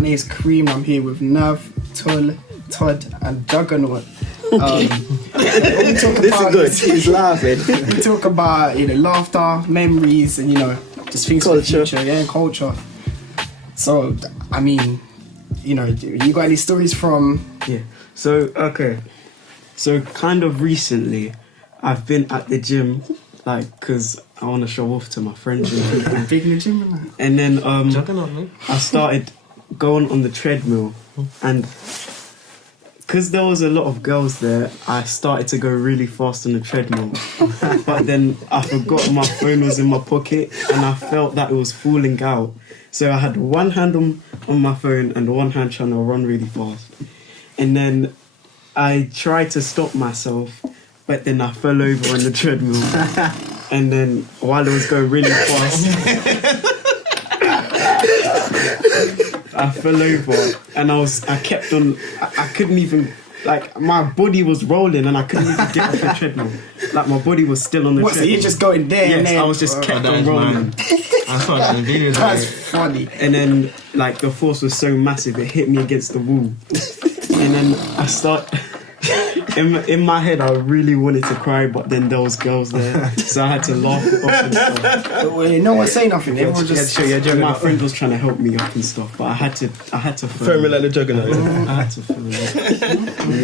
My name is Kareem. I'm here with Nav, Tul, Todd, and Juggernaut. This is good. He's laughing. We talk about laughter, memories, and just things for the future. Yeah, culture. So I mean, you got any stories from? Yeah. So So kind of recently, I've been at the gym, because I want to show off to my friends and people. Big in the gym, man. And then I started going on the treadmill, and because there was a lot of girls there, I started to go really fast on the treadmill. But then I forgot my phone was in my pocket, and I felt that it was falling out. So I had one hand on my phone and one hand trying to run really fast. And then I tried to stop myself, but then I fell over on the treadmill. And then while I was going really fast, I fell over, and I kept on. I couldn't even, my body was rolling, and I couldn't even get off the treadmill. My body was still on the treadmill. So you're just going there and there? I was just kept on rolling. I saw that in videos. That's funny. And then, the force was so massive, it hit me against the wall. And then I start. In my head, I really wanted to cry, but then there was girls there, so I had to laugh it off and stuff. Well, no one say nothing. Everyone just my friend was trying to help me up and stuff, but I had to Firm it like the Juggernaut. I had to film it.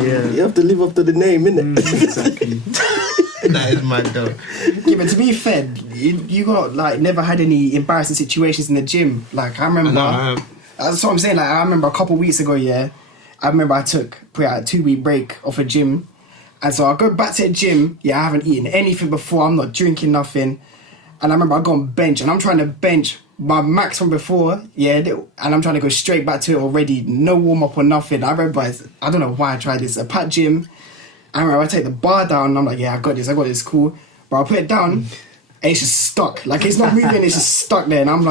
Yeah, you have to live up to the name, innit? Exactly. That is my dog. Yeah, but to be fair, you got never had any embarrassing situations in the gym. I remember. That's what I'm saying. I remember a couple of weeks ago. Yeah. I remember I took probably a 2-week break off a gym, and so I go back to the gym. Yeah, I haven't eaten anything before. I'm not drinking nothing, and I remember I go on bench, and I'm trying to bench my max from before. Yeah, and I'm trying to go straight back to it already. No warm up or nothing. I remember I don't know why I tried this. A pat gym. I remember I take the bar down, and I'm like, yeah, I got this, cool. But I put it down, and it's just stuck. It's not moving. It's just stuck there, and I'm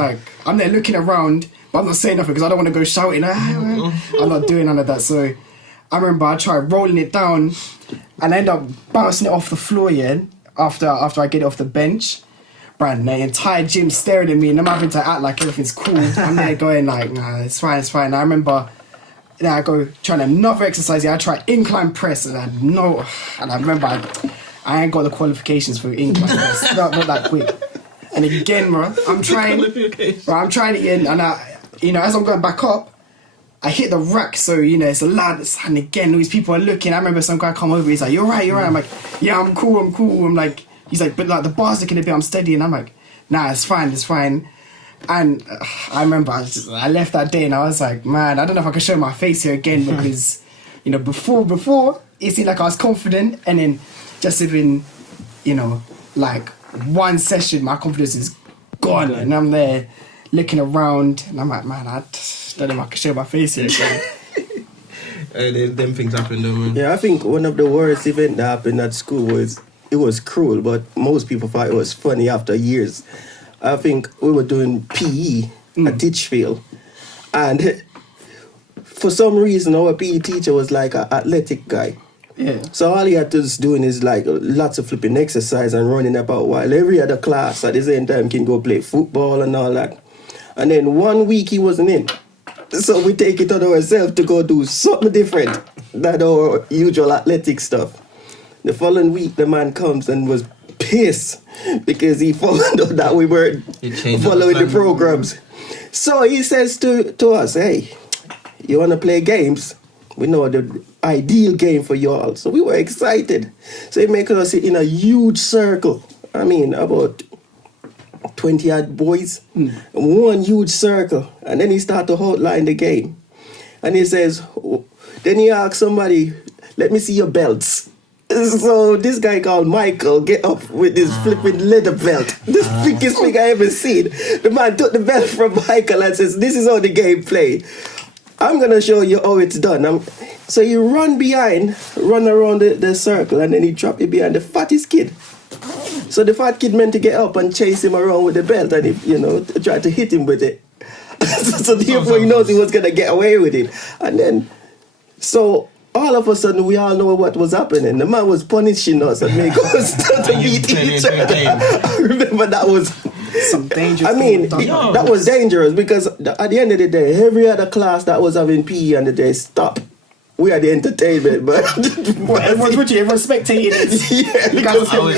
there looking around. But I'm not saying nothing because I don't want to go shouting. I'm not doing none of that. So I remember I tried rolling it down, and I end up bouncing it off the floor. Yeah, after I get it off the bench, the entire gym staring at me, and I'm having to act like everything's cool. I'm there going nah, it's fine. I remember. Then I go trying another exercise. Yeah, I try incline press, and I remember I ain't got the qualifications for incline press. not that quick. And again, bro, I'm trying again, and as I'm going back up, I hit the rack, so it's a lad, and again, all these people are looking. I remember some guy come over, he's like, you're right. I'm like, yeah, I'm cool. I'm like, he's like, but the bar's looking a bit unsteady, and I'm like, nah, it's fine. And I remember I left that day, and I was like, man, I don't know if I can show my face here again, because before it seemed like I was confident, and then just even one session, my confidence is gone, and I'm there looking around, and I'm like, man, I don't know if I can show my face here again. Them things happen though, man. Yeah, I think one of the worst events that happened at school was cruel, but most people thought it was funny after years. I think we were doing PE at Titchfield, and for some reason our PE teacher was like an athletic guy. Yeah. So all he had to do is lots of flipping exercise and running about, while every other class at the same time can go play football and all that. And then 1 week he wasn't in. So we take it on ourselves to go do something different than our usual athletic stuff. The following week the man comes and was pissed because he found out that we weren't following the programs. So he says to us, hey, you want to play games? We know the ideal game for you all. So we were excited. So he made us sit in a huge circle. I mean, about 20 odd boys, one huge circle. And then he started to outline the game. And he says, then he asks somebody, let me see your belts. So this guy called Michael get up with this flipping leather belt. The biggest thing I ever seen. The man took the belt from Michael and says, this is how the game played. I'm going to show you how it's done. So you run around the circle, and then he drop it behind the fattest kid. So the fat kid meant to get up and chase him around with the belt, and he, try to hit him with it. So therefore he knows he was going to get away with it. And then, so all of a sudden we all know what was happening. The man was punishing us and making us to beat each other. I remember that was Some dangerous. I mean, Yo. that was dangerous because at the end of the day, every other class that was having PE on the day stopped. We are the entertainment, but everyone's watching, everyone's spectating it. yeah, because I would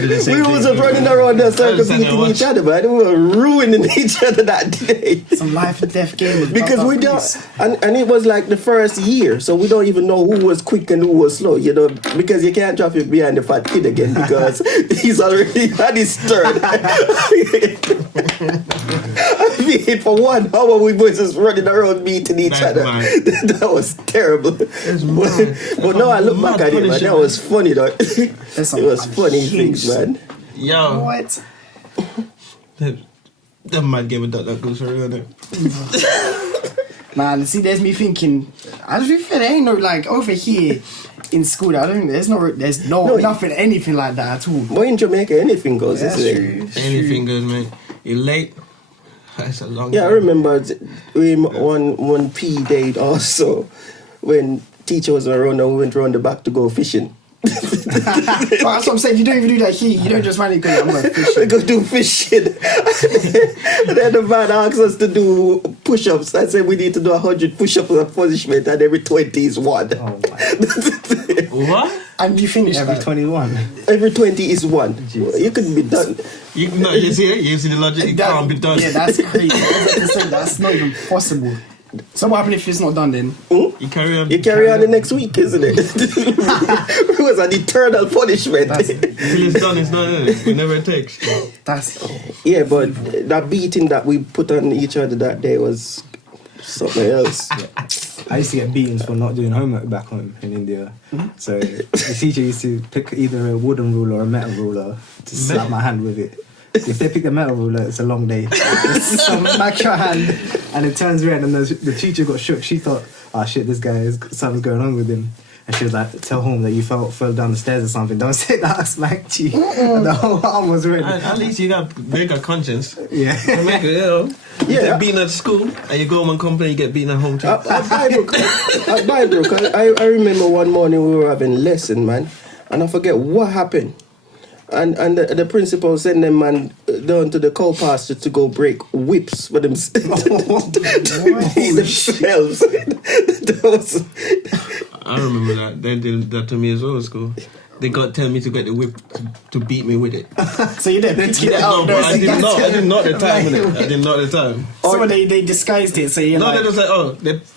do the same we thing. was just running around there circle sitting there beating each other, man. We were ruining each other that day. Some life and death game. Because we don't, and it was like the first year, so we don't even know who was quick and who was slow, you know, because you can't drop it behind the fat kid again because he's already had his turn. I mean, for 1 hour we were just running around beating each That's other. mad. That was terrible. But now I look back at it, man, that was funny though. It some was funny things, man. Yo, What? that mad game of that goes around it. Man, see, there's me thinking. I just feel there ain't no like over here in school. I don't think there's nothing, anything like that at all. But in Jamaica, anything goes, That's isn't true. it? Anything goes, man. You're late. That's a long Yeah, I time. remember one P day also when teacher was around and we went around the back to go fishing. But that's what I'm saying. You don't even do that here. You don't just randomly go, I'm going to fish. We go do fishing. And then the man asked us to do push-ups. I said we need to do 100 push-ups as a punishment and every 20 is one. Oh my. What? And you finish Every that. 21. Every 20 is one. Jesus. You could be done. You see it? You see the logic? It can't be done. Yeah, that's crazy. That's not even possible. So what happens if it's not done then? You carry on. You carry on the next week, isn't it? It was an eternal punishment. Till it's done, it's done. Isn't it? Whenever it takes. That's Yeah, but that beating that we put on each other that day was something else. I used to get beatings for not doing homework back home in India. So the teacher used to pick either a wooden ruler or a metal ruler to slap my hand with it. If they pick the metal ruler, it's a long day. Smack your hand, and it turns red. And the teacher got shook. She thought, "Oh shit, this guy something's going on with him." And she was like, "Tell home that you fell down the stairs or something. Don't say that I smacked you." And the whole arm was red. At least you got make a conscience. Yeah. You make it, you know. You Yeah. get beaten at school, and you go home and complain, you get beaten at home too. At Bybrook, I remember one morning we were having lesson, man, and I forget what happened. And the principal sent them man down to the cow pasture to go break whips for themselves. themselves. That was- I remember that. They did that to me as well at school. They got tell me to get the whip to beat me with it. so you didn't pick it No, out. but I did not at the time. Innit? I did not at the time. So they disguised it. So you're No, like, they just like,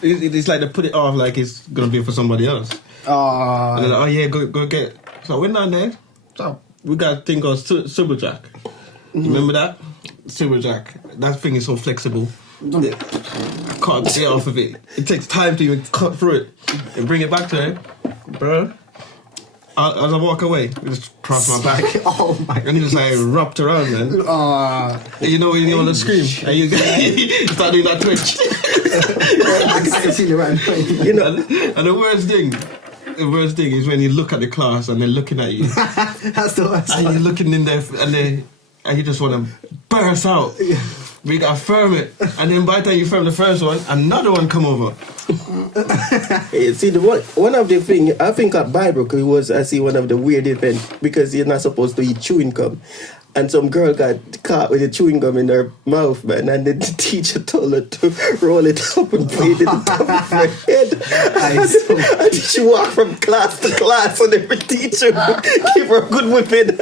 it's like they put it off like it's gonna be for somebody else. And they're like, oh yeah, go get. So I went down there. So we got a thing called Super Jack. Remember that? Super Jack. That thing is so flexible. I can't get off of it. It takes time to even cut through it and bring it back to her, bro. As I walk away, I just cross my back. Oh my. And he was like wrapped around, man. And you know when you want to scream and you start doing that twitch. I can see the right way. you know, And the worst thing is when you look at the class and they're looking at you. That's the worst. And you're looking in there and you just want to burst out. We got to firm it. And then by the time you firm the first one, another one come over. see one of the things I think at Bybrook it was one of the weird events because you're not supposed to eat chewing gum. And some girl got caught with a chewing gum in her mouth, man, and the teacher told her to roll it up and put it in the top of her head. And she walked from class to class, and every teacher would give her a good whipping.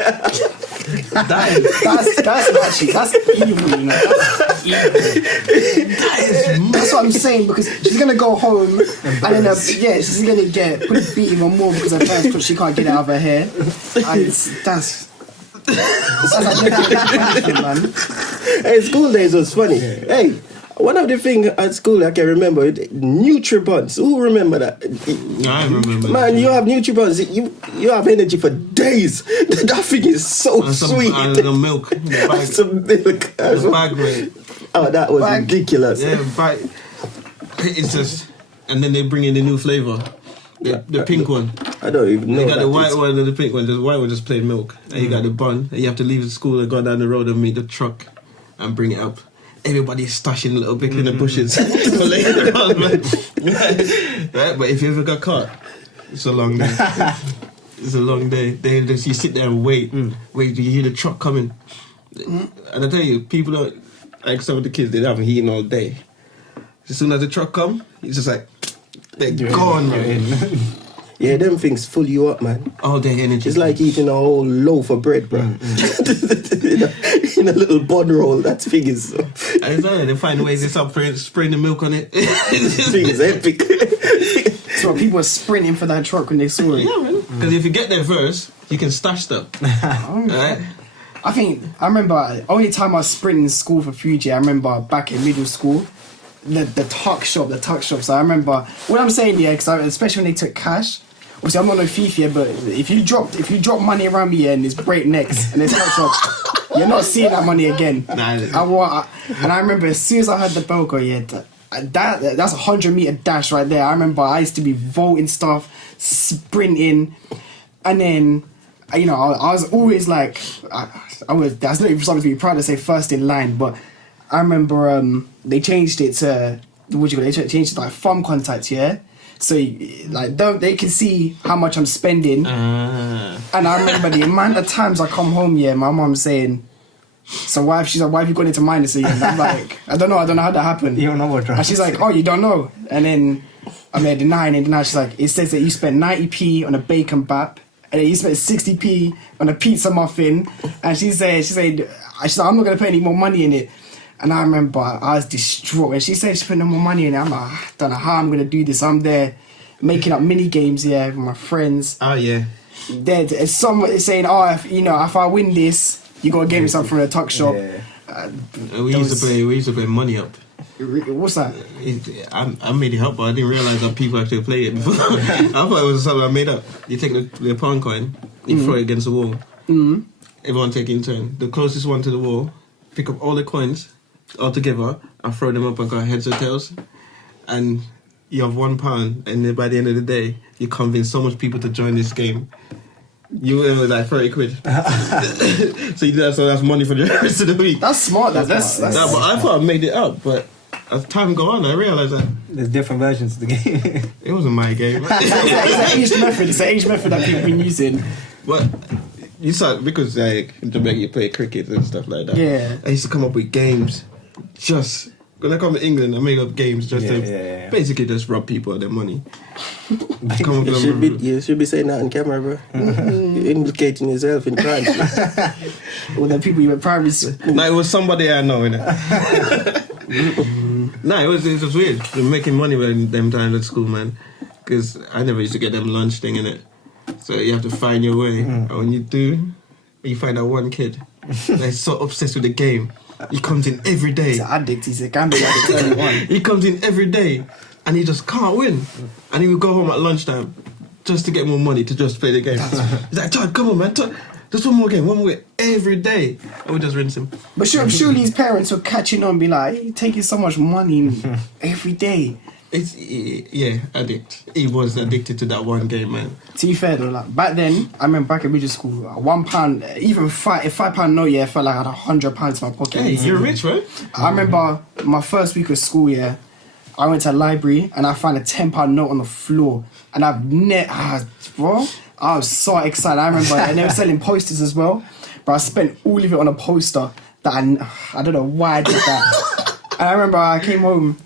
that's evil, you know. That's evil. That's what I'm saying because she's gonna go home and then she's gonna get beat even more because her parents because she can't get it out of her hair. And that's man. Hey, school days was funny. Hey, one of the things at school I can remember, Nutribuns. Who remember that? I remember. Man, you have Nutribuns. You have energy for days. That thing is so sweet. And the milk. The bag, Some milk. the bag rate. Oh, that was ridiculous. Yeah, bag. It's just... And then they bring in the new flavour. The pink one. I don't even know. You got that the white is. one and the pink one. The white one just plain milk. And you got the bun. And you have to leave the school and go down the road and meet the truck and bring it up. Everybody's stashing a little bit in the bushes for later on, man. Right? But if you ever got caught, it's a long day. It's a long day. You sit there and wait. Wait till you hear the truck coming. And I tell you, people don't, like some of the kids, they haven't eaten all day. As soon as the truck come, it's just like, they're gone, man. Yeah, them things fill you up, man. All day energy. It's like eating a whole loaf of bread, bro. In a little bun roll, that thing is... I know, they find ways to stop spraying the milk on it. thing is epic. So people were sprinting for that truck when they saw it. Yeah, man. Because if you get there first, you can stash stuff. Right? I remember, only time I was sprinting in school for food, I remember back in middle school, the tuck shop. So I remember, what I'm saying, because especially when they took cash, obviously I'm not no thief here, but if you drop money around me and it's breaknecks and it's tuck shop, you're not seeing that money again. And I remember as soon as I heard the bell go, that's a 100-meter dash right there. I remember I used to be vaulting stuff, sprinting, and then, I was always like, that's not even something to be proud to say first in line, but I remember they changed it to, they changed it to like thumb contact, yeah? So like they can see how much I'm spending. And I remember the amount of times I come home, my mum saying, so she's like, why have you gone into minus again? And I'm like, I don't know how that happened. You don't know what. And she's like, oh, you don't know. And then I made the 9, and now she's like, it says that you spent 90p on a bacon bap, and then you spent 60p on a pizza muffin, and she said, I'm not gonna put any more money in it. And I remember I was distraught when she said she put no more money in it. I'm like, I don't know how I'm gonna do this. I'm there making up mini games with my friends. Oh yeah. There's someone is saying, if I win this, you gotta get me something from the tuck shop. Yeah. We used to play money up. What's that? I made it up, but I didn't realize that people actually play it before. I thought it was something I made up. You take the pound coin, you throw it against the wall. Everyone taking turn. The closest one to the wall, pick up all the coins all together and throw them up and go heads or tails. And you have £1, and then by the end of the day, you convince so much people to join this game. You win like 30 quid. So you do that, so that's money for the rest of the week. That's smart. That's but I thought I made it up, but as time go on, I realised that There's different versions of the game. it wasn't my game. It's an aged method that people been using. But you saw, because like in Jamaica you play cricket and stuff like that. Yeah. I used to come up with games just when I come to England, I make up games just to basically just rob people of their money. You should be saying that on camera, bro. You're implicating yourself in crime. Well, the people you were primary school. No, it was somebody I know, innit? No, it was weird. We're making money with them times at school, man. Because I never used to get them lunch thing, innit? So you have to find your way. And when you do, you find that one kid that's so obsessed with the game. He comes in every day. He's an addict. He's a gambling addict. He comes in every day and he just can't win. And he would go home at lunchtime just to get more money to just play the game. He's like, Todd, come on, man. Just one more game every day. And we just rinse him. But surely his parents were catching on and be like, you're taking so much money every day. Addict. He was addicted to that one game, man. To be fair though, like back then, I remember back in middle school, £1, even £5 note, I felt like I had £100 in my pocket. Hey, you're rich, right? I remember my first week of school, I went to a library and I found a £10 note on the floor, and bro, I was so excited. I remember, and they were selling posters as well, but I spent all of it on a poster that I don't know why I did that. And I remember I came home,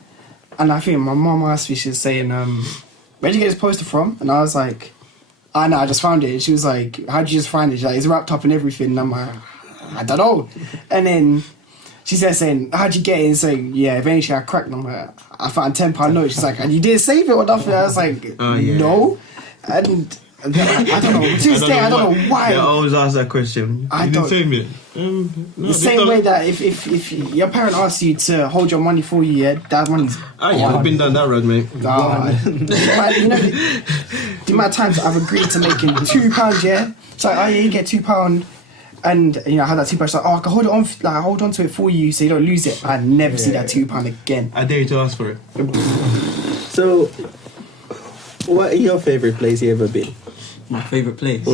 and I think my mum asked me, she was saying, where'd you get this poster from? And I was like, I just found it. And she was like, how'd you just find it? She's like, it's wrapped up in everything. And I'm like, I don't know. And then she said, saying, how'd you get it? And saying, eventually I cracked. And I'm like, I found a £10 note. She's like, and you didn't save it or nothing? I was like, no. And I don't know. To this day, I don't know why. I always ask that question. You didn't save it? No, the same way that if your parent asks you to hold your money for you, that money's I've been down that road, mate. You know, the amount of times I've agreed to making £2, it's like, you get £2, and I had that £2. Like, I can hold on to it for you so you don't lose it. I never see that £2 again. I dare you to ask for it. So, what are your favourite place you ever been? My favourite place?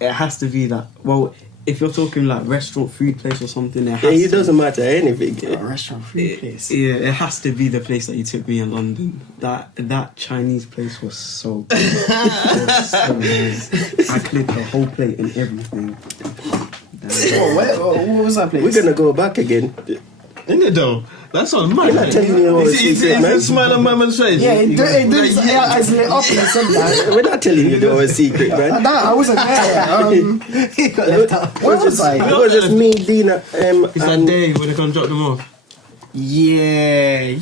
It has to be that. Well, if you're talking like restaurant, food place or something, it doesn't matter anything. Restaurant, food place. It has to be the place that you took me in London. That Chinese place was so good. It was so nice. I cleared the whole plate and everything. What was that place? We're gonna go back again. Isn't it though? That's on mad. I'm not telling you all You see, secret, man. smile on my man's face. Yeah, it did. Eyes lit up and said that. We're not telling you the whole secret, man. Nah, I wasn't there. It was just me, Dina, It's that day when they come drop them off. Yeah.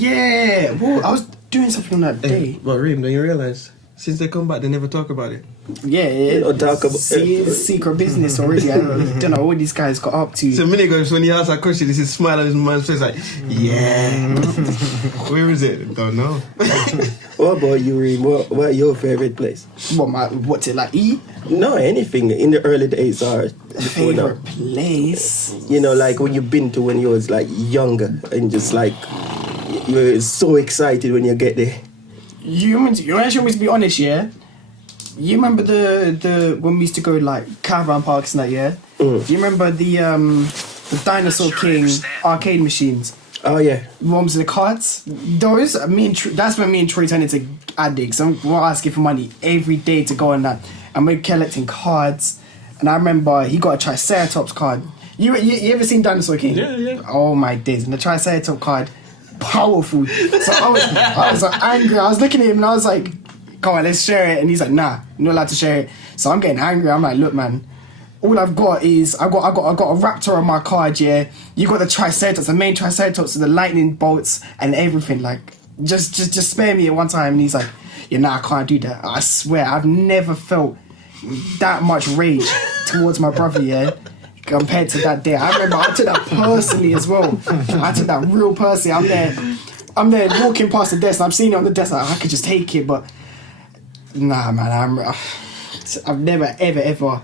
Well, I was doing something on that day. But Reem, don't you realise? Since they come back, they never talk about it. Yeah. don't talk about See, it's secret business already. I don't know what these guys got up to. So a minute ago, when he asked that question, this is smile on his man's face like, yeah. Where is it? Don't know. What about you, Reem? What your favorite place? What's it like? E? No, anything in the early days or before now. Favorite place? You know, like when you've been to when you was like younger and just like you're so excited when you get there. You actually want me to be honest, yeah? You remember the when we used to go like caravan parks and that, yeah? Do you remember the Dinosaur King arcade machines? Oh yeah. Ones with the cards? Those, that's when me and Troy turned into addicts. We're asking for money every day to go on that. And we're collecting cards. And I remember he got a Triceratops card. You ever seen Dinosaur King? Yeah. Oh my days. And the Triceratops card, powerful. So I was like, angry. I was looking at him and I was like, come on, let's share it. And he's like, nah, you're not allowed to share it. So I'm getting angry. I'm like, look, man, all I've got is I got a raptor on my card, yeah. You got the Triceratops, the main Triceratops with the lightning bolts and everything. Like, just spare me at one time. And he's like, yeah, nah, I can't do that. I swear, I've never felt that much rage towards my brother, yeah, compared to that day. I remember I took that personally as well. I took that real personally. I'm there walking past the desk and I'm seeing it on the desk like, I could just take it, but nah, man, I've never ever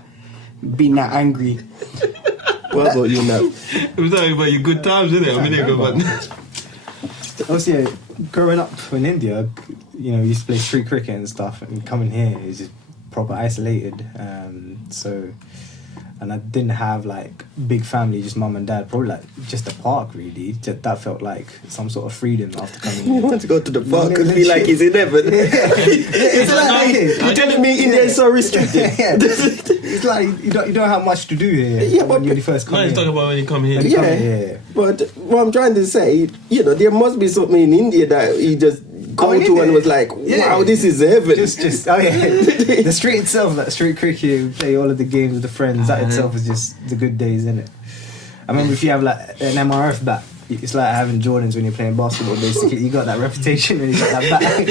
been that angry. What about you now? It was talking about your good times, isn't it? A minute ago, but Also, yeah, growing up in India, you know, we used to play street cricket and stuff, and coming here is just proper isolated. And I didn't have like big family, just mum and dad. Probably like just a park, really. That felt like some sort of freedom after coming You here. want to go to the park and feel like he's in heaven. It's like you're telling me India is so restricted. Yeah. It's like you don't have much to do here when you first come no, he's here. talking about when you come here. Yeah, but what I'm trying to say, you know, there must be something in India that he just go to and was like, wow, this is heaven. Just oh yeah, the street itself, like street cricket, we play all of the games with the friends. That itself is just the good days, isn't it? I remember if you have like an MRF bat, it's like having Jordans when you're playing basketball. Basically, you got that reputation when you got that bat.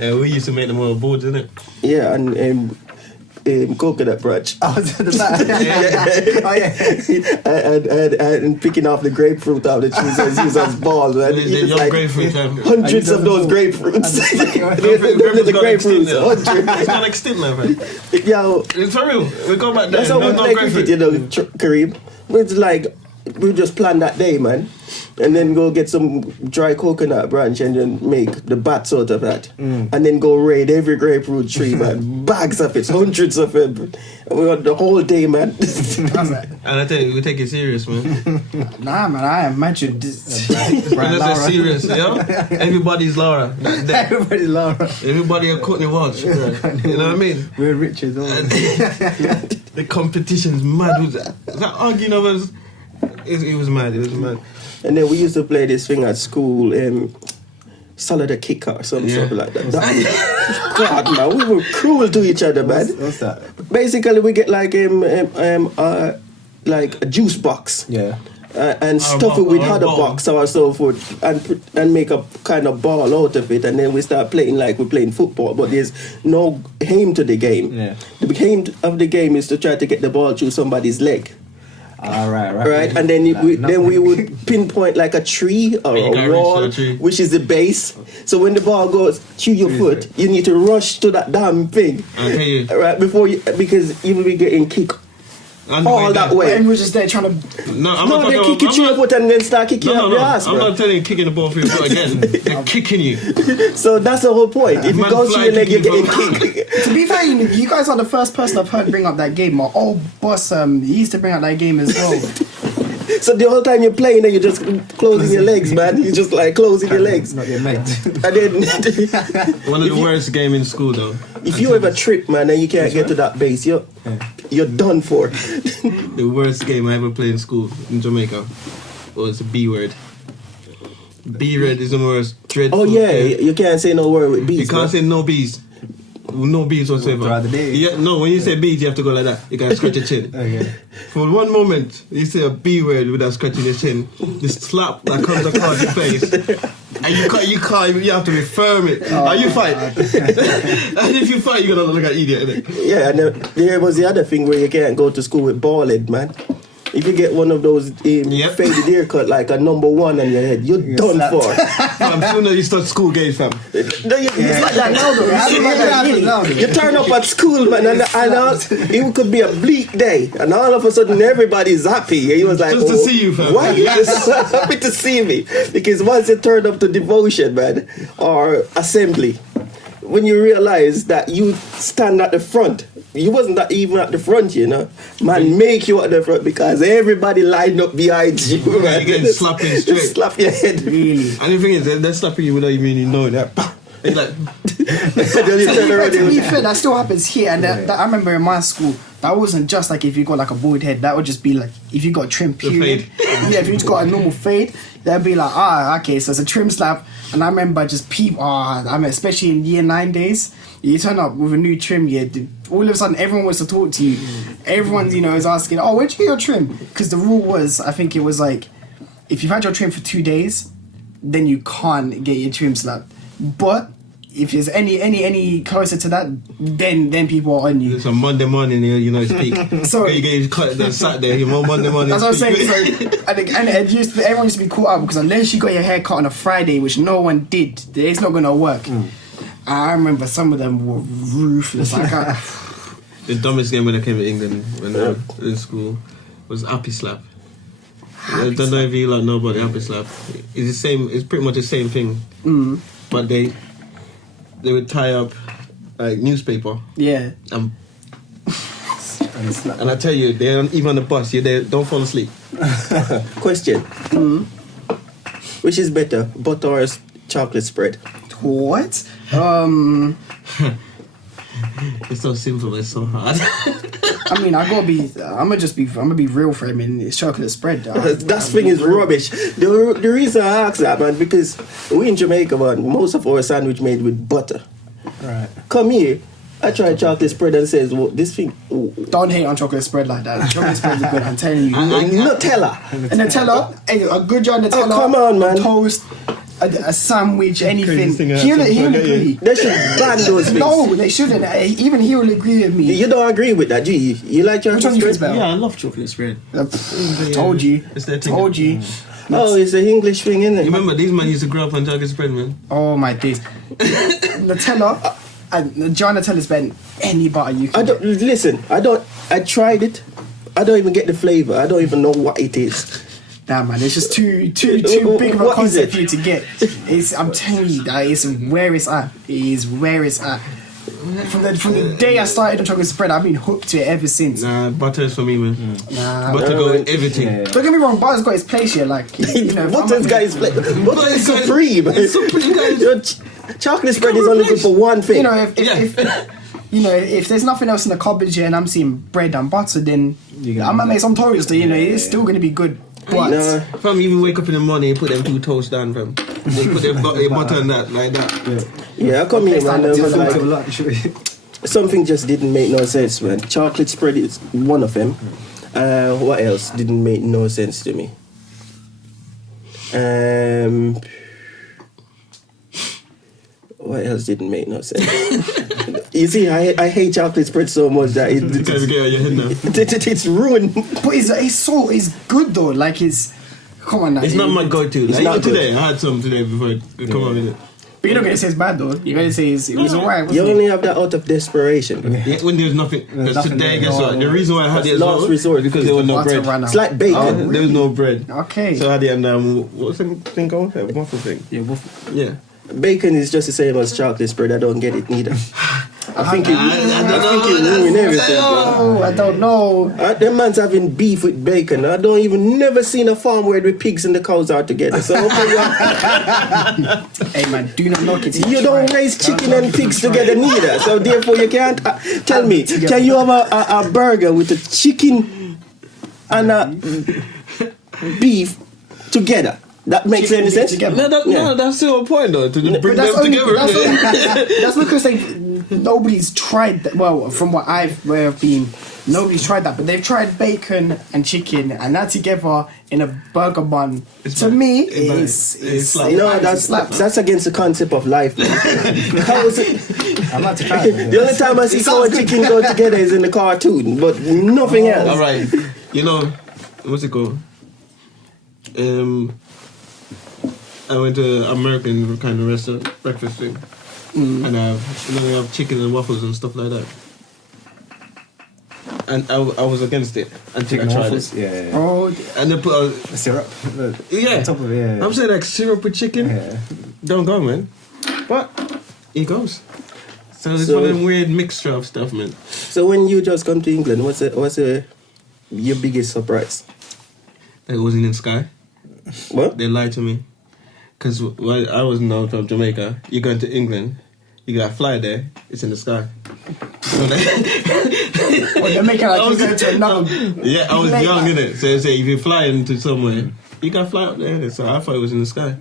Yeah, we used to make them all boards, innit? Yeah, and coconut brunch. Oh, the bat. Oh yeah. And picking off the grapefruit out of the trees and use as balls. Man. They It's young like grapefruit. hundreds of those grapefruits. The The grapefruits. It's gone extinct now, man. Yo, It's for real. We go back there. that's how we play cricket, you know, Kareem. It's like, we just plan that day, man. And then go get some dry coconut branch and then make the bats out of that. And then go raid every grapefruit tree, man. Bags of it, hundreds of them. And we got the whole day, man. And I tell you, we take it serious, man. Nah, man, I imagine this. When I say serious, yeah? Everybody's Laura. Everybody's Laura. Everybody a Courtney Walsh. You know what I mean? We're rich as well. The competition's mad. Was that arguing over? It was mad. It was mad. And then we used to play this thing at school, solid kicker or something like that. God, man, we were cruel to each other, man. What's that? Basically, we get like a juice box. Yeah. And stuff it with other box or so forth, and make a kind of ball out of it, and then we start playing like we're playing football, but there's no aim to the game. Yeah. The aim of the game is to try to get the ball through somebody's leg. Right, and then we would pinpoint like a tree or a wall, which is the base. So when the ball goes through your foot, you need to rush to that damn thing, right before because you will be getting kicked all that way. And we're just there trying to. No, they kick you through your foot and then start kicking you up your ass. I'm not telling you kicking the ball through your foot again. They're kicking you. So that's the whole point. If you go through your leg, you're getting kicked. To be fair, you guys are the first person I've heard bring up that game. My old boss, he used to bring up that game as well. So the whole time you're playing, and you're just closing your legs, man. You're just like closing your legs. Not your mate. And then One of the worst game in school, though. if you ever trip, man, and you can't get to that base, you're done for. The worst game I ever played in school in Jamaica was the B word. B word is the most dreadful. Oh yeah, game. you can't say no word with bees. You can't say no bees. No bees whatsoever. Throughout the day. Yeah, no, when you say bees, you have to go like that. You gotta scratch your chin. Okay. For one moment, you say a B word without scratching your chin. The slap that comes across your face, and you can't. You have to affirm it. And you fight. And if you fight, you're gonna look like an idiot. Innit? Yeah, and there was the other thing where you can't go to school with bald head, man. If you get one of those faded haircut like a number 1 on your head, you're done slapped. for. Fam, soon as you start school games, fam. It's like that now, though. Yeah, You turn up at school, man, and it could be a bleak day, and all of a sudden everybody's happy. And he was like, Just to see you, fam. Why are you just so happy to see me? Because once you turn up to devotion, man, or assembly, when you realize that you stand at the front, you wasn't that even at the front, you know. Man, make you at the front because everybody lined up behind you, man. You're getting slapped in straight. Slap your head. Really. And the thing is, they're slapping you without even knowing that. And you're like, Then you turn around To and be fair, that still happens here, and that I remember in my school, that wasn't just like if you got like a bald head. That would just be like if you got a trim period. fade. Yeah, if you just got a normal fade, that'd be like okay, so it's a trim slap. And I remember just especially in year 9 days, you turn up with a new trim. All of a sudden everyone wants to talk to you. Everyone's is asking, where'd you get your trim? Because the rule was, I think it was like, if you've had your trim for 2 days, then you can't get your trim slapped. But if there's any closer to that, then people are on you. it's a Monday morning, it's peak. So- you get cut the Saturday, Monday morning. That's what I'm it's saying. peak. So, and everyone used to be caught up because unless you got your hair cut on a Friday, which no one did, it's not gonna work. I remember some of them were ruthless. The dumbest game when I came to England when I was in school was Happy Slap. I don't know if you know about the Happy Slap. It's the same. It's pretty much the same thing. But they would tie up like newspaper. Yeah. And I tell you, they're even on the bus. You're there. Don't fall asleep. Question. Which is better, butter or chocolate spread? What? It's so simple, but it's so hard. I mean, I'm gonna be real for him, and it's chocolate spread. That thing is rubbish. The reason I ask that, man, because we in Jamaica, man, most of our sandwich made with butter. Right. Come here, I tried chocolate spread and says, well, this thing, Don't hate on chocolate spread like that. Chocolate spread is good. I'm telling you. Nutella. And Nutella, a good jar of Nutella. come on, man. Toast, a sandwich, anything. Craziest thing I He'll have to agree. They should ban those things. No, they shouldn't. Even he will agree with me. You don't agree with that, do you? You like chocolate Which one do you spread? think is better? Yeah, I love chocolate spread. Told you. It's their thing. Told you. Oh, it's an English thing, isn't it? You remember these men used to grow up on chocolate spread, man. Oh my days. Nutella, jar of Nutella is better than any butter you can. I tried it. I don't even get the flavor. I don't even know what it is. Nah, man, it's just too big of a What is concept it? for you to get. I'm telling you, that is where it's at. It is where it's at. From the day I started the chocolate spread, I've been hooked to it ever since. Nah, butter is for me, man. Nah, Butter go in everything. Yeah. don't get me wrong, butter's got its place here. Like, Butter's got its flavor. Butter is Butter is- supreme. it's supreme, guys. Your chocolate spread is only good for one thing. If there's nothing else in the cupboard here and I'm seeing bread and butter, then I might make some toast. It's still gonna be good. But Nah. Fam, you even wake up in the morning and put them 2 toasts down, fam. They put their butter on that, like that. Yeah, I come here, man. I was Till like, lunch. something just didn't make no sense, man. Chocolate spread is one of them. What else didn't make no sense to me? What else didn't make no sense? You see, I hate chocolate spread so much that You can't even get out of your head now. it's ruined. but it's good though. Like come on now. It's not my go-to. It's Like, not even today, I had some today before I come on with it. But you're not gonna say it's bad though. You're gonna say it was alright. You wasn't only it? have that out of desperation. Yeah, when there's nothing. Because nothing today, there. guess what? The reason why I had it as Last well resort. because there was no Butter bread. ran out. It's like bacon. Oh, There was no bread. Okay. So I had it and what's the thing called? That waffle thing. Yeah, Yeah. Bacon is just the same as chocolate spread. I don't get it neither. I think it ruined everything. Oh, I don't know. Them man's having beef with bacon. I don't even never seen a farm where the pigs and the cows are together. So Hey man, do not knock it. you don't raise chicken and pigs together neither. So therefore you can't tell me. Can you have a burger with a chicken and a beef together? That makes any sense? No, that's the whole point though. To bring them together. That's because nobody's tried that. Well, from what I've been, nobody's tried that. But they've tried bacon and chicken and that together in a burger bun. To me, it's like no, that's against the concept of life. How is it? I'm not to try it. The only time I see cow and chicken go together is in the cartoon, but nothing else. All right, you know what's it called? I went to American kind of restaurant breakfast thing, and they have chicken and waffles and stuff like that. And I was against it until I tried waffles? it. Yeah. Oh, And they put The syrup. yeah. On top of it, yeah. I'm saying like syrup with chicken. Yeah. Don't go, man. But it goes. So it's one of them weird mixture of stuff, man. So when you just come to England, what's your biggest surprise? It wasn't in Sky. What? They lied to me. Because when I was now from Jamaica, you go into England, you got to fly there, it's in the sky. So they're making like you go to another. yeah, I was young, innit? So they say if you fly into somewhere, you got to fly up there, innit? So I thought it was in the sky.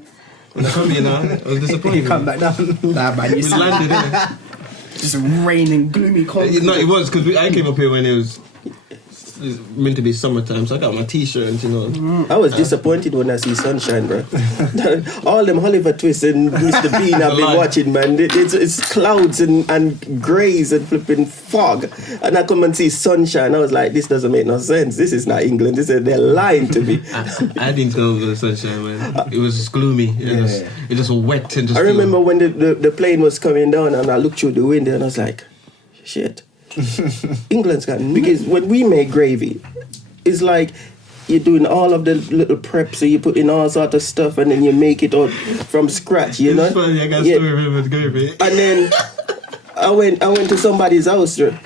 When I come here now, I was disappointed. You come back down. Nah, man, We landed, innit? just raining, gloomy, cold. No, it was, because I came up here when it was meant to be summertime, so I got my t-shirt and, you know. I was disappointed when I see sunshine, bro. All them Oliver Twist and Mr. Bean I've been watching, man. It's clouds and greys and flipping fog. And I come and see sunshine. I was like, this doesn't make no sense. This is not England. They're lying to me. I didn't go with the sunshine, man. It was just gloomy. It just wet and just. I remember when the plane was coming down and I looked through the window and I was like, shit. England's got, because when we make gravy, it's like you're doing all of the little prep, so you put in all sorts of stuff and then you make it all from scratch, you know. It's funny, I got a story with gravy. And then I went to somebody's house and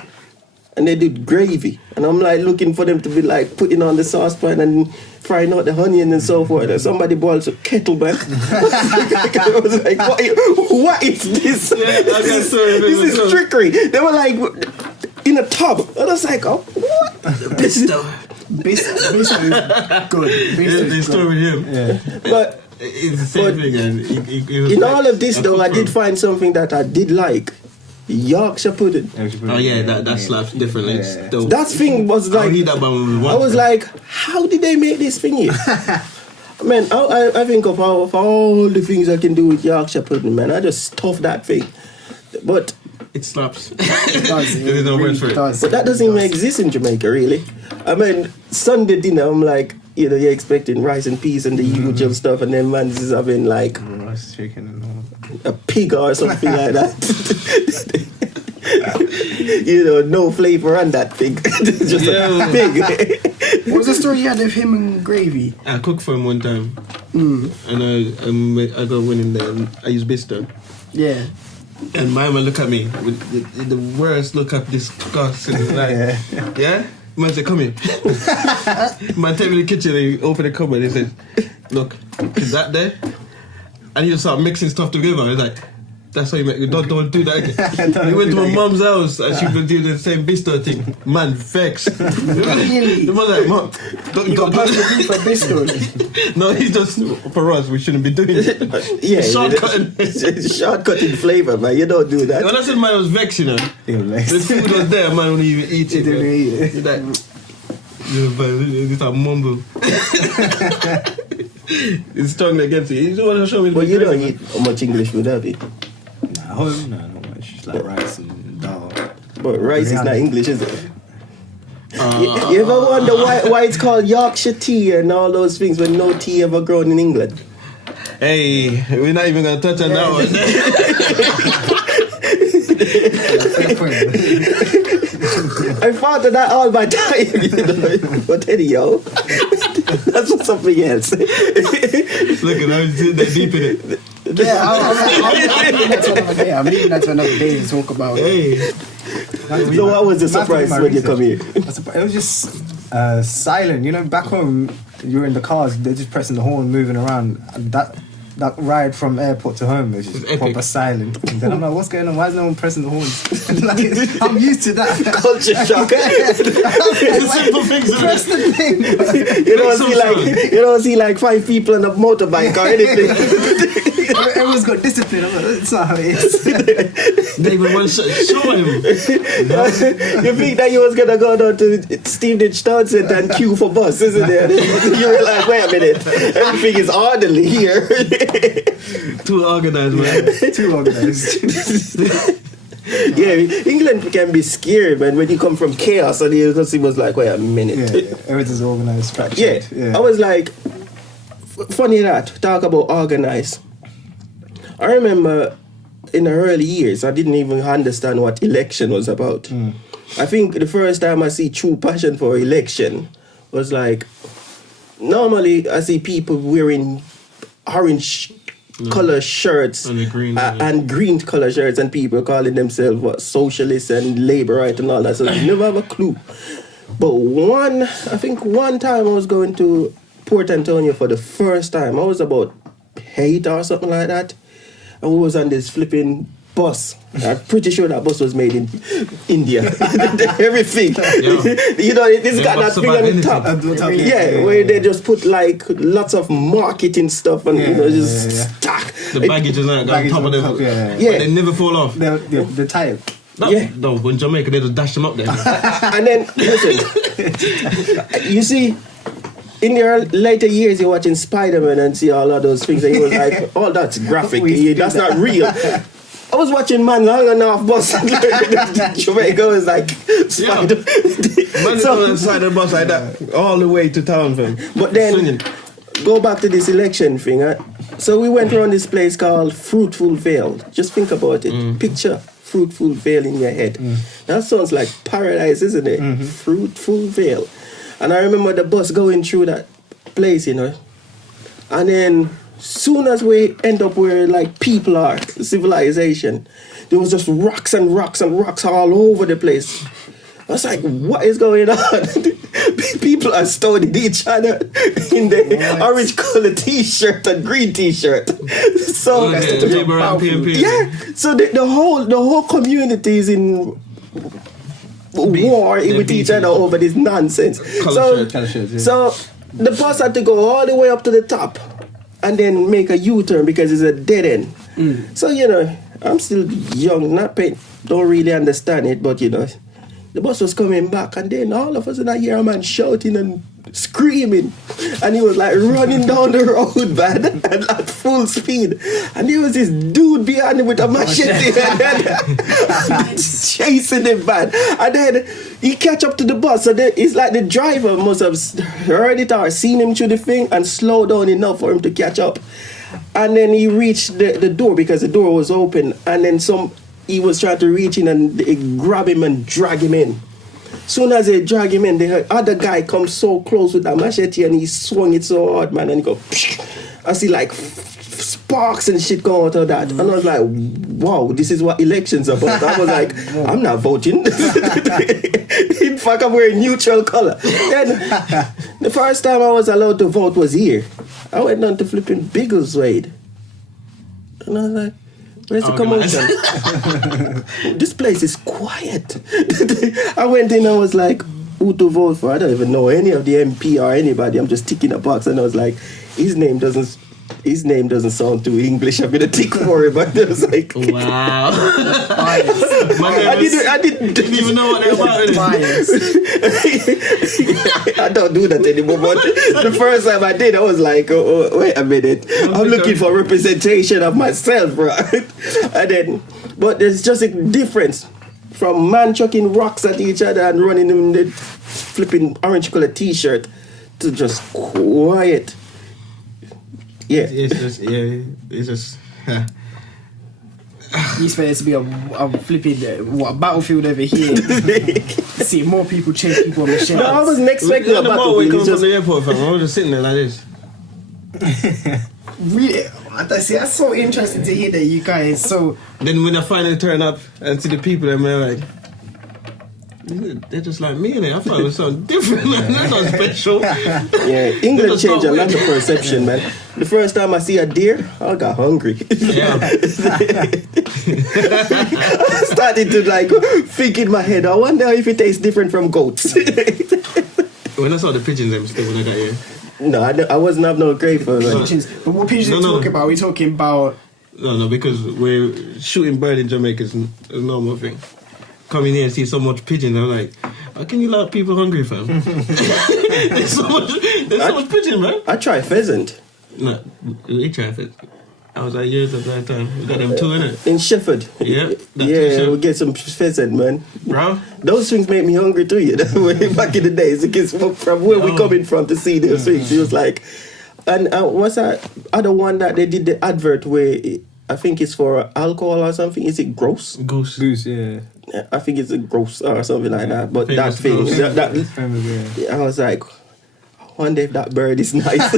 they did gravy, and I'm like looking for them to be like putting on the saucepan and frying out the onion and so forth. And somebody boiled some kettle, man. I was like, what is this? Yeah, I got a story. This is trickery. They were like in a tub. And I was like, oh, what? Bisto is good. The story with him. Yeah. But it's the same thing. And it was in like, all of this, though, I did find something that I did like. Yorkshire pudding. Oh yeah, that slaps differently. It's dope. That thing was like, I was like, how did they make this thing here? Man, I think of all the things I can do with Yorkshire pudding, man. I just stuff that thing. But it slaps. It does. There's no words for it. But that doesn't even exist in Jamaica, really. I mean, Sunday dinner, I'm like, you know, you're expecting rice and peas and the usual stuff, and then man's is having like Rice, chicken, and all. a pig or something like that. You know, no flavor on that thing. Just a pig. What was the story you had of him and gravy? I cooked for him one time, and I got winning there. And I used Bisto. Yeah. And my man look at me with the worst look of disgust. And like, yeah? Man said, come here. Man take me to the kitchen and he opened the cupboard and he said, look, is that there? And he just started mixing stuff together. He's like, that's how you make it. Don't do that again. He went to my mum's house and she was doing the same Bisto thing. Man, vexed. Really? The man like, Mum, You got personal beef for Bisto. No, he's just, for us, we shouldn't be doing it. Yeah, Shortcutting. Shortcutting flavor, man. You don't do that. When I said man was vexed, you know, the food was there, man wouldn't even eat it. didn't eat it. He's like, this a mumble. It's strong against it. You don't want to show me. But you don't eat much English food, have you? Home? No, not much. Just like rice and dal. But rice is not English, is it? You ever wonder why it's called Yorkshire tea and all those things when no tea ever grown in England? Hey, we're not even going to touch on that one. I thought of that all my time, you know. But anyhow, that's something else. Look at that, they're deep in it. Yeah, I'm leaving that to another day. I'm leaving that to another day to talk about. Hey, So what was the surprise when you come here? It was just silent. You know, back home, you're in the cars, they're just pressing the horn, moving around. And that ride from airport to home is just epic. proper silent. And then I'm like, what's going on? Why is no one pressing the horns? Like, I'm used to that. Culture shock. it's the simple things. Press the thing. You don't see like 5 people on a motorbike or anything. Everyone's got discipline. I'm like, that's not how it is. They even want to show him. You think that you was gonna go down to Steve Ditch Town Center and queue for bus, isn't it? You realize, wait a minute, everything is orderly here. Too organized, man. Too organized. Yeah, England can be scary, man, when you come from chaos and you just was like, wait a minute. Yeah, everything's organized, structured. Yeah, I was like, funny that, talk about organized. I remember in the early years, I didn't even understand what election was about. I think the first time I see true passion for election was like, normally I see people wearing orange color shirts And green, and green color shirts, and people calling themselves what, socialists and labor right and all that. So I never have a clue. But one time I was going to Port Antonio for the first time. I was about 8 or something like that. And we was on this flipping bus. I'm pretty sure that bus was made in India. Everything. You know, it's got that thing on the top. Yeah, where they just put like lots of marketing stuff and just stack. The baggage is like on top of them. Yeah. But they never fall off. The type. No, in Jamaica they just dash them up there. And then, listen, you see, in your later years, you're watching Spider-Man and see all of those things, and you was like, oh, that's graphic. That's not real. I was watching man long enough bus in Jamaica was like Spider. Man so, inside the bus like that all the way to town, fam. But then go back to this election thing. So we went around this place called Fruitful Vale. Just think about it. Picture Fruitful Vale in your head. That sounds like paradise, isn't it? Fruitful Vale. And I remember the bus going through that place, you know. And then soon as we end up where like people are, civilization, there was just rocks and rocks and rocks all over the place. I was like, what is going on? People are stoning each other in the orange colored t-shirt and green t-shirt. So so the whole community is in war with each other over this nonsense. So the bus had to go all the way up to the top and then make a U-turn because it's a dead end. So, you know, I'm still young, don't really understand it, but, you know, the bus was coming back and then all of a sudden I hear a man shouting and screaming, and he was like running down the road, man, at full speed, and there was this dude behind him with a machete chasing him, man, and then he catch up to the bus. So it's like the driver must have heard it or seen him through the thing and slowed down enough for him to catch up, and then he reached the door because the door was open, and then he was trying to reach in and they grab him and drag him in. Soon as they drag him in, the other guy comes so close with that machete and he swung it so hard, man, and he go, I see like sparks and shit going out of that. And I was like, wow, this is what elections are about. I was like, I'm not voting. In fact, I'm wearing neutral color. Then the first time I was allowed to vote was here. I went down to flipping Biggleswade. And I was like, where's the commotion? This place is quiet. I went in and was like, who to vote for? I don't even know any of the MP or anybody. I'm just ticking a box, and I was like, his name doesn't sound too English. I'm gonna tick for it, but it was like, wow. I didn't even know what they were about. I don't do that anymore. But the first time I did, I was like, oh, wait a minute. I'm looking for representation of myself, right? And then, but there's just a difference from man chucking rocks at each other and running in the flipping orange colored t-shirt to just quiet. Yeah. It's just. You expect it to be a flipping battlefield over here. See more people chase people on the shelves. No, I wasn't expecting a the battlefield. motorway coming from the airport, fam. I was just sitting there like this. really, that's so interesting to hear that you guys. So Then when I finally turn up and see the people, I'm like, they're just like me, I thought it was something different, man. That's not special. Yeah, England changed a lot of perception, man. The first time I see a deer, I got hungry. Yeah. I started to like think in my head, I wonder if it tastes different from goats. When I saw the pigeons, I'm still when I got here. No, I wasn't have no crave for like. pigeons. But what pigeons are we talking about? We're talking about. No, because we're shooting bird in Jamaica is a normal thing. Coming here and see so much pigeons, I'm like, how can you let people hungry, fam? there's so much pigeon, man. I try pheasant. No, we tried it. I was like years at that time. We got them two in it. In Shefford. Yeah. Yeah, we get some pheasant, man. Bro. Those things make me hungry too, you know. Back in the days, because from where we coming from to see those things, it was like, and what's that other one that they did the advert where I think it's for alcohol or something? Is it gross? Goose, yeah. I think it's a gross or something like that. But Famous that thing, gross. that Famous, yeah. I was like, I wonder if that bird is nice.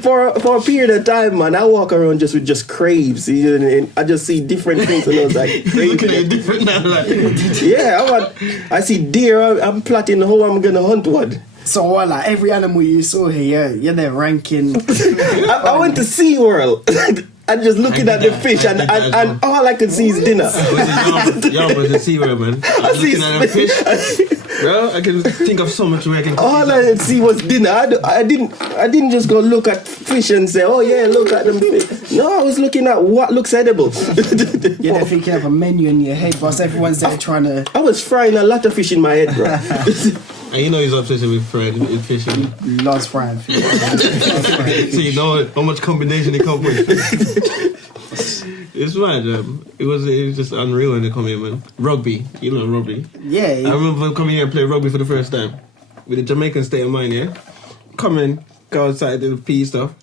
For a period of time, man, I walk around just with craves. You know, and I just see different things, and I was like, You're looking at it different now. Like. yeah, I see deer. I'm plotting how I'm gonna hunt one. So what, like every animal you saw here, you're there ranking. I went to SeaWorld. And just looking at the fish, and all I could see is dinner. Y'all was a SeaWorld, man. I was looking at the fish. Bro, I can think of so much where I can. All I could see was dinner. I didn't just go look at fish and say, oh yeah, look at them fish. No, I was looking at what looks edible. You're there thinking of a menu in your head, but everyone's there trying to. I was frying a lot of fish in my head, bro. And you know he's obsessed with fishing. Loves frying fish. So you know how much combination he come with. It's mad. It was just unreal when they come here, man. Rugby, you know rugby. Yeah. I remember coming here and play rugby for the first time with the Jamaican state of mind. Yeah, come in, go outside, do the PE stuff.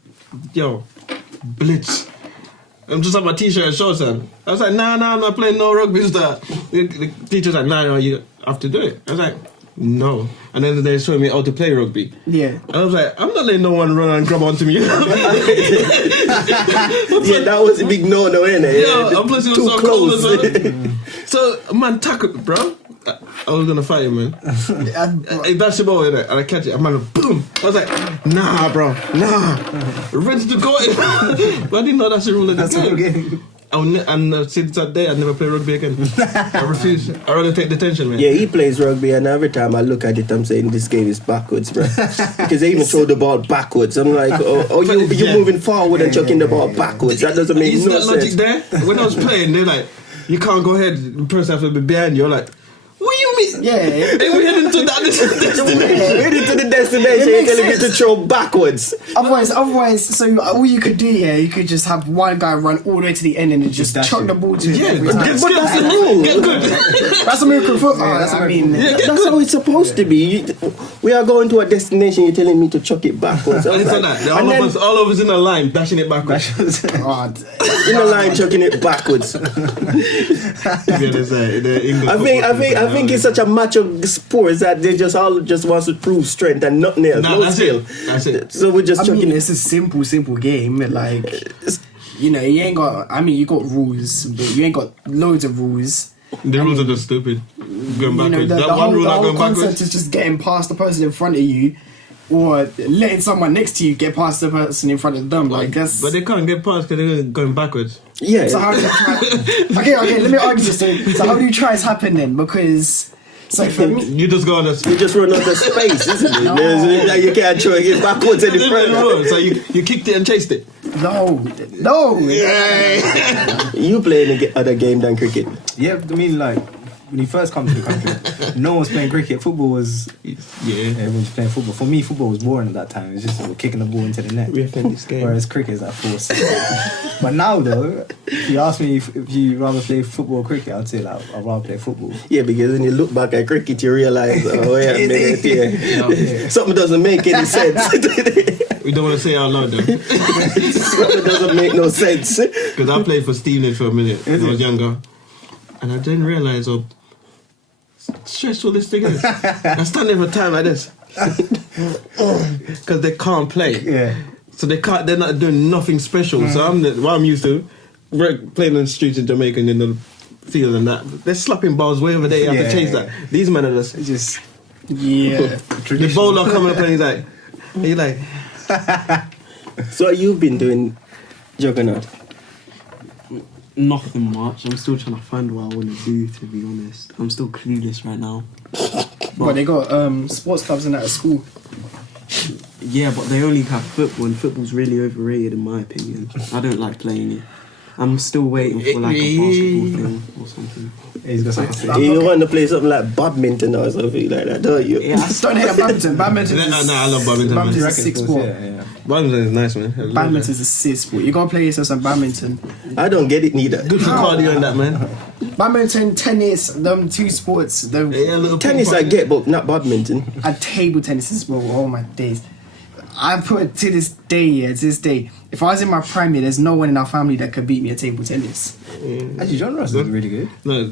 Yo, blitz. I'm just on my t-shirt and shorts on. I was like, nah, I'm not playing no rugby stuff. The teacher's like, nah, you have to do it. I was like, no. And then they showed me how to play rugby. Yeah. And I was like, I'm not letting no one run and grab onto me. Yeah, that was a big no-no, innit? Yeah, I'm plus it was too so close. cold as well. So, man, tackled, bro. I was gonna fight him, man. I dashed the ball in it and I catch it. Man, boom. I was like, nah, bro, nah. Ready to go in. But I didn't know that's the rule of the game. And since that day, I never play rugby again. I refuse. I rather take detention, man. Yeah, he plays rugby, and every time I look at it, I'm saying this game is backwards, bro. Because they even throw the ball backwards. I'm like, you're moving forward and chucking the ball backwards. That doesn't make no sense. Logic there? When I was playing, they're like, you can't go ahead. The person has to be behind you. I'm like, what do you mean? Yeah. And we're heading to that destination. We're heading to the destination. You're telling me to throw backwards. Otherwise, so all you could do here, you could just have one guy run all the way to the end and then just chuck the ball to him. Yeah, every but time. That's the rule. Get good. That's a miracle football. Yeah, I mean, That's how it's supposed to be. We are going to a destination. You're telling me to chuck it backwards. And it's like that. All of us in a line, dashing it backwards. God. In a line, chucking it backwards. I think it's such a macho sport that they just all just wants to prove strength and nothing else. Nah, No that's skill. it. That's it. So we're just I chucking mean, it. it's a simple game. Like, you know, you ain't got. I mean, you got rules, but you ain't got loads of rules. The rules are just stupid. Going You know, backwards. the That one rule whole not going concept backwards. is just getting past the person in front of you, or letting someone next to you get past the person in front of them. Like that's. But they can't get past because they're going backwards. Yeah. So how do you try? Okay. Let me argue this. So how do you try it's happen then? Because so for me, You just go on a... You just run out of space, isn't it? No. You can't throw it backwards any further. So you kicked it and chased it. no. You play any other game than cricket? Yeah, I mean, like, when you first come to the country, no one was playing cricket. Football was... Yeah. Everyone was playing football. For me, football was boring at that time. It was just kicking the ball into the net. We offend this game. Whereas cricket is like force. But now, though, if you ask me if you rather play football or cricket, I'd say, like, I'd rather play football. Yeah, because when you look back at cricket, you realize, oh, wait a minute, yeah. Something doesn't make any sense. We don't want to say it out loud though. Something doesn't make no sense. Because I played for Stevenage for a minute when I was younger. And I didn't realise how stressful this thing is. I stand there for time like this. because they can't play. Yeah. So they're not doing nothing special. So what I'm used to, playing on the streets in Jamaica and in the field and that, they're slapping balls way over there. You have to chase that. These men are just the bowler coming up and he's like. So you've been doing Juggernaut? Nothing much. I'm still trying to find what I want to do, to be honest. I'm still clueless right now. But they got sports clubs and that at school. Yeah, but they only have football, and football's really overrated in my opinion. I don't like playing it. I'm still waiting for like a basketball thing or something. He's got something to say. You want to play something like badminton or something like that, don't you? Yeah, Don't hate on badminton. Badminton No, I love badminton. Badminton's Man. a sick sport. Yeah. Badminton is nice, man. I love Badminton's a sick sport. You gotta play yourself some badminton. I don't get it neither. that. Good for cardio and that, man. Badminton, tennis, them two sports. Yeah, little Tennis I get, but not badminton. And table tennis as well. Oh my days. I put it to this day, if I was in my prime, there's no one in our family that could beat me at table tennis. Actually, John Ross is really good. No,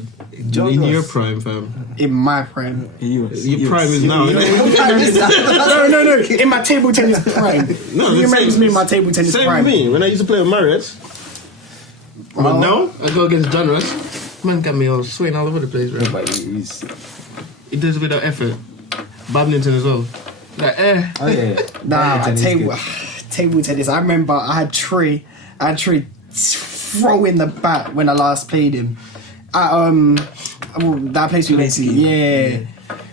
John in Ross. your prime, fam. In my prime. Your prime is now. No. In my table tennis prime. No, You remember me in my table tennis Same prime. with me when I used to play with Marriott. But Oh. now I go against John Ross. Man got me all swaying all over the place, bro. But he's... It does without effort. Badminton as well. Like, Oh, yeah. Nah, Badminton is table tennis. I remember I had Trey throwing the bat when I last played him. At that place we went to, yeah.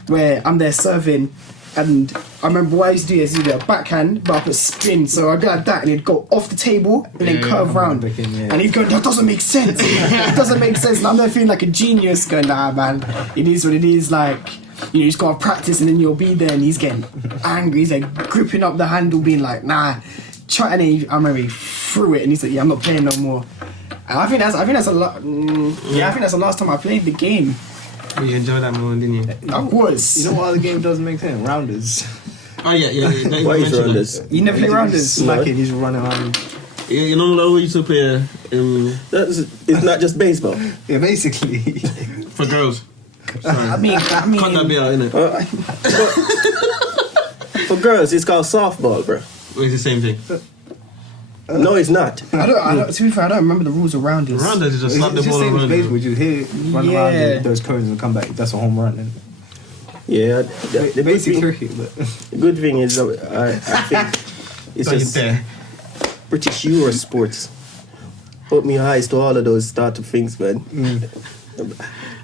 Where I'm there serving, and I remember what I used to do is do a backhand, but I put spin, so I go like that, and he'd go off the table and then curve round, and he'd go, that doesn't make sense. It doesn't make sense. And I'm there feeling like a genius, going, nah, man, it is what it is. Like, you just gotta practice, and then you'll be there. And he's getting angry. He's like gripping up the handle, being like, nah. Try, and then I remember he threw it, and he's like, yeah, I'm not playing no more. And I think that's I think that's the last time I played the game. you enjoyed that moment, didn't you? I was. You know what other game doesn't make sense? Rounders. Oh yeah. What is rounders? You never play rounders. Smacking, he's running around. You know we used to play It's not just baseball. Yeah, basically. for girls. Sorry. I mean, Cut that bit out, innit? For girls, it's called softball, bro. It's the same thing. No, it's not. I don't. To be fair, I don't remember the rules around this. Rounders is just slap the It's just ball same as around. baseball. You hit it, run around Yeah. those cones and come back. That's a home run. And Yeah, the basic good cricket, but good thing is I think it's So you just there. British Euro sports. Opened my eyes to all of those startup things, man.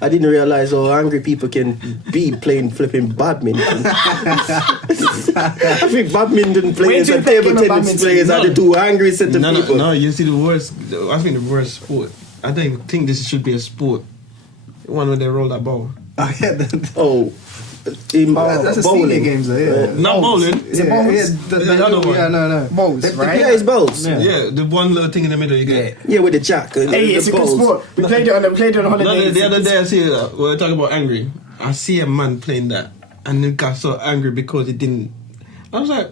I didn't realize how angry people can be playing flipping badminton. I think badminton players When and do you play table game of tennis badminton? players are the two angry set of people. No, you see the worst. I think the worst sport. I don't even think this should be a sport. The one where they roll that ball. oh yeah, Oh, that's a senior bowling. games though. Yeah, Not bowling. Is it bowls? the other one. Yeah, no. Balls, right? Yeah, it's bowls. Yeah. Yeah, the one little thing in the middle you get. Yeah, with the jack. And Hey, the it's a good bowls. sport. We played it on holiday. The other day I see we were talking about angry. I see a man playing that, and he got so angry because he didn't. I was like,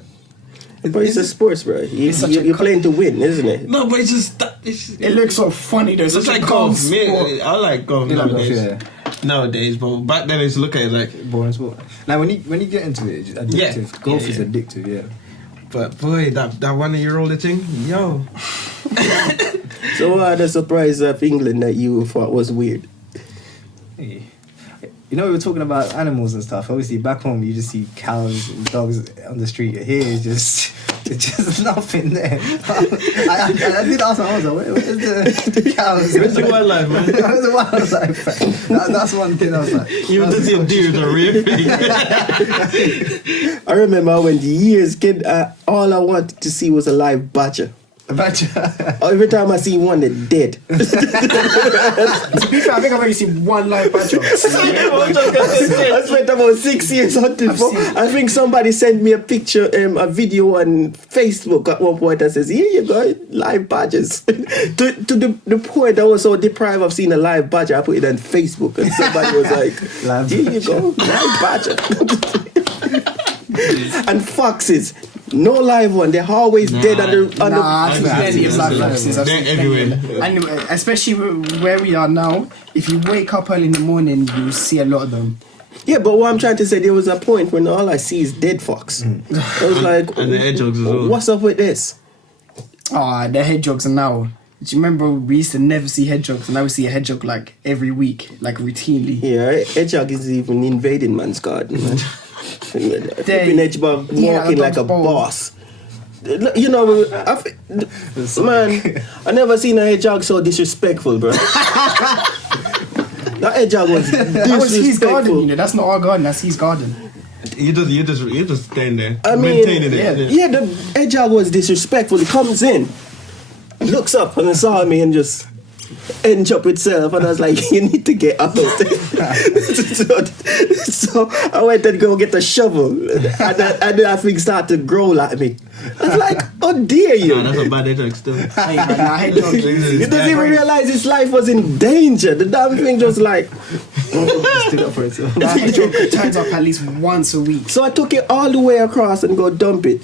But it's a sports, bro. You're playing to win, isn't it? no, but it's just that. It looks so funny though. It's Such like a calm golf. Me, sport. I like golf You like golf, nowadays. yeah. Nowadays, but back then I used to look at it like, Boring sport. Now when you get into it, it's addictive. Yeah. Golf Yeah, is yeah. addictive. Yeah. but boy, that 1 year old thing, yo. So what are the surprise of England that you thought was weird? Hey. You know, we were talking about animals and stuff. Obviously, back home, you just see cows and dogs on the street. Here, it's just nothing there. I did ask my mom, where is the cows? Where's the wildlife, man? Where's the wildlife? That's one thing I was like. Even to see a deer is a real thing. I remember when the years kid, all I wanted to see was a live badger. Every time I see one, they're dead. To be fair, I think I've only seen one live badger. I spent about 6 years hunting for. I think somebody sent me a picture, a video on Facebook at one point that says, "Here you go, live badgers." to the point I was so deprived of seeing a live badger, I put it on Facebook, and somebody was like, Live "Here you go, live badger." And foxes. No live one. They're always dead on the. I've seen plenty of live foxes. I've They're seen plenty. everywhere. And especially where we are now, if you wake up early in the morning, you see a lot of them. Yeah, but what I'm trying to say, there was a point when all I see is dead fox. I was like, And the hedgehogs as well. what's up with this? The hedgehogs are now. Do you remember we used to never see hedgehogs, and now we see a hedgehog like every week, like routinely. Yeah, hedgehog is even invading man's garden, man. Flipping hedgehog walking like a boss. You know, man, I never seen a hedgehog so disrespectful, bro. That hedgehog was disrespectful. That was his garden, you know. That's not our garden. That's his garden. You just stand there, I mean, maintaining it. yeah, the hedgehog was disrespectful. It comes in, looks up and saw me and just ends up itself, and I was like, you need to get out. so I went and go get a shovel, and that thing started to grow like me. I was like, oh dare you. Nah, that's a bad hedgehog still. Hey, man, nah, hedgehog. He doesn't even realize his life was in danger. The damn thing just like Stood up for itself. That hedgehog turns up at least once a week. so I took it all the way across and go dump it.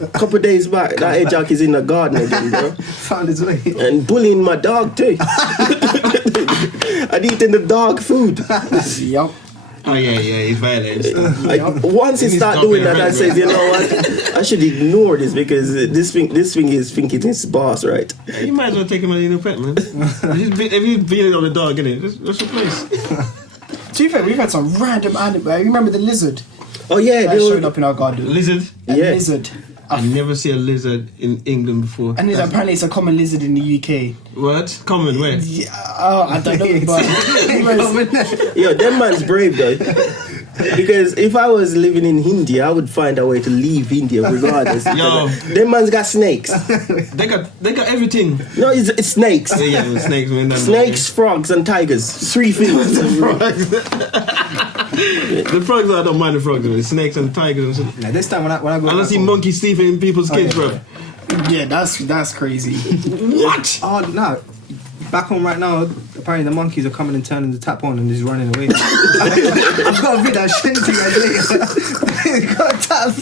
A couple of days back, that hedgehog is in the garden again, bro. Found his way. And bullying my dog too. And eating the dog food. Yup. Oh yeah, he's violent. Once he He's start not doing being that, I right, say, bro. you know what? I should ignore this because this thing is thinking it's boss, right? You might as well take him as your new pet, man. If you've been on the dog, innit? Just replace. To be fair, we've had some random animal. You remember the lizard Oh yeah, that they showed were, up in our garden? Lizard. A Yeah. lizard. I never see a lizard in England before. And apparently it's a common lizard in the UK. What? Common where? Yeah, I don't know, but yo, them man's brave though. Because if I was living in India, I would find a way to leave India regardless. Yo. Them man's got snakes. They got everything. No, it's snakes. Yeah, snakes, man. Snakes, frogs, and tigers. 3 things. The frogs, I don't mind the frogs, man. The snakes and tigers and shit. Now, this time when I go I don't see monkeys sleeping in people's kids, bro. yeah, that's crazy. What? Oh no! Back home right now, apparently the monkeys are coming and turning the tap on and just running away. I've got a video I'll show it to you guys later. Got a tap,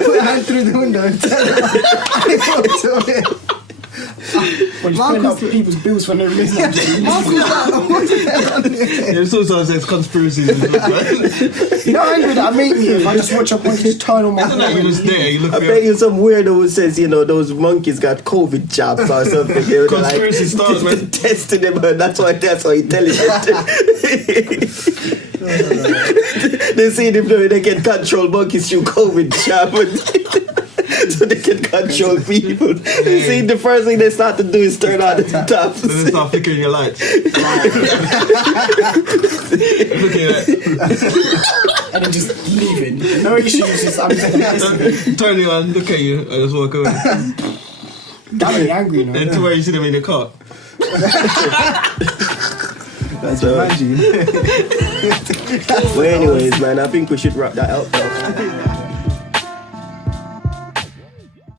put a hand through the window and turn it on. When you putting up people's bills for no reason. There's also says conspiracies and stuff, right? You know how angry that made me if I just watch a monkey just turn on my It's not like you just there, you look I bet you some weirdo who says, you know, those monkeys got COVID jabs or something. They were Conspiracy stars, man. testing them, and that's why he telling it. They see if they can control monkeys through COVID jab. So they can control people. You see, the first thing they start to do is turn on the taps. Then they start flickering your lights. Look at that. and then just leaving. No issues, just I'm taking this. Turn it on, look at you, I just walk away. That made me angry, you know. Then to where you see them in the car. That's what Well, anyways, man, I think we should wrap that up.